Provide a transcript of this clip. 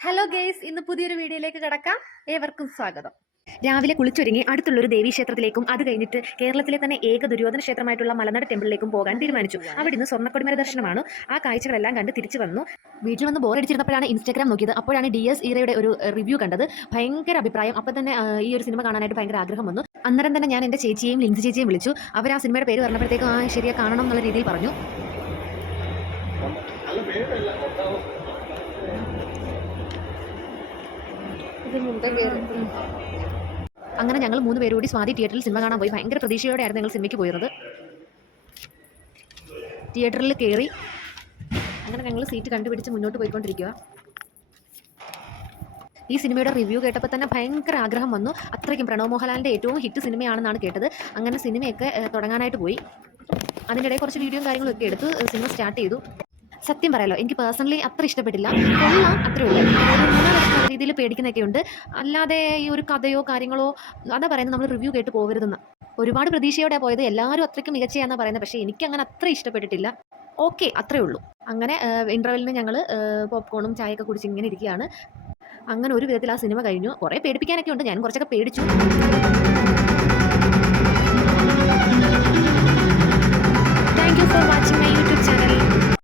Hello guys, ഇന്ന് പുതിയൊരു വീഡിയോയിലേക്ക് കിടക്കാം. ഏവർക്കും സ്വാഗതം. രാവിലെ കുളിച്ചൊരുങ്ങി അടുത്തുള്ളൊരു ദേവീക്ഷേത്രത്തിലേക്കും അത് കഴിഞ്ഞിട്ട് കേരളത്തിലെ തന്നെ ഏക ദുര്യോധന ക്ഷേത്രമായിട്ടുള്ള മലനാട് ടെമ്പിളിലേക്കും പോകാൻ തീരുമാനിച്ചു. അവിടുന്ന് സ്വർണ്ണക്കൊടിമര ദർശനമാണ്. ആ കാഴ്ചകളെല്ലാം കണ്ട് തിരിച്ചു വന്നു. വീട്ടിൽ വന്ന് ബോറടിച്ചിരുന്നപ്പോഴാണ് ഇൻസ്റ്റാഗ്രാം നോക്കിയത്. അപ്പോഴാണ് DS ഈറയുടെ ഒരു റിവ്യൂ കണ്ടത്. ഭയങ്കര അഭിപ്രായം. അപ്പം തന്നെ ഈ ഒരു സിനിമ കാണാനായിട്ട് ഭയങ്കര ആഗ്രഹം വന്നു. അന്നേരം തന്നെ ഞാൻ എൻ്റെ ചേച്ചിയെയും ലിൻസി ചേച്ചിയെയും വിളിച്ചു. അവർ ആ സിനിമയുടെ പേര് പറഞ്ഞപ്പോഴത്തേക്കും ശരിയാ കാണണം എന്നുള്ള രീതിയിൽ പറഞ്ഞു. അങ്ങനെ ഞങ്ങൾ 3 പേര് കൂടി സ്വാതി തിയേറ്ററിൽ സിനിമ കാണാൻ പോയി. ഭയങ്കര പ്രതീക്ഷയോടെയായിരുന്നു ഞങ്ങൾ സിനിമയ്ക്ക് പോയിരുന്നത്. തിയേറ്ററിൽ കയറി അങ്ങനെ ഞങ്ങൾ സീറ്റ് കണ്ടുപിടിച്ച് മുന്നോട്ട് പോയിക്കൊണ്ടിരിക്കുക. ഈ സിനിമയുടെ റിവ്യൂ കേട്ടപ്പോൾ തന്നെ ഭയങ്കര ആഗ്രഹം വന്നു. അത്രയ്ക്കും പ്രണവ് മോഹൻലാലിൻ്റെ ഏറ്റവും ഹിറ്റ് സിനിമയാണെന്നാണ് കേട്ടത്. അങ്ങനെ സിനിമയൊക്കെ തുടങ്ങാനായിട്ട് പോയി. അതിനിടയിൽ കുറച്ച് വീഡിയോയും കാര്യങ്ങളൊക്കെ എടുത്ത് സിനിമ സ്റ്റാർട്ട് ചെയ്തു. സത്യം പറയാലോ, എനിക്ക് പേഴ്സണലി അത്ര ഇഷ്ടപ്പെട്ടില്ല. കൊള്ളാം, അത്രേ ഉള്ളൂ. ഒരു രീതിയിൽ പേടിക്കുന്നൊക്കെ ഉണ്ട്. അല്ലാതെ ഈ ഒരു കഥയോ കാര്യങ്ങളോ അതാ പറയുന്നത്, നമ്മൾ റിവ്യൂ കേട്ട് പോകരുതെന്ന്. ഒരുപാട് പ്രതീക്ഷയോടെ പോയത്. എല്ലാവരും അത്രയ്ക്ക് മികച്ചയാണെന്നാണ് പറയുന്നത്. പക്ഷേ എനിക്ക് അങ്ങനെ അത്ര ഇഷ്ടപ്പെട്ടിട്ടില്ല. ഓക്കെ, അത്രേ ഉള്ളൂ. അങ്ങനെ ഇൻ്റർവെല്ലിന് ഞങ്ങൾ പോപ്കോണും ചായയൊക്കെ കുടിച്ച് ഇങ്ങനെ ഇരിക്കുകയാണ്. അങ്ങനെ ഒരു വിധത്തിൽ ആ സിനിമ കഴിഞ്ഞു. കുറേ പേടിപ്പിക്കാനൊക്കെ ഉണ്ട്. ഞാൻ കുറച്ചൊക്കെ പേടിച്ചു. Thank you for watching.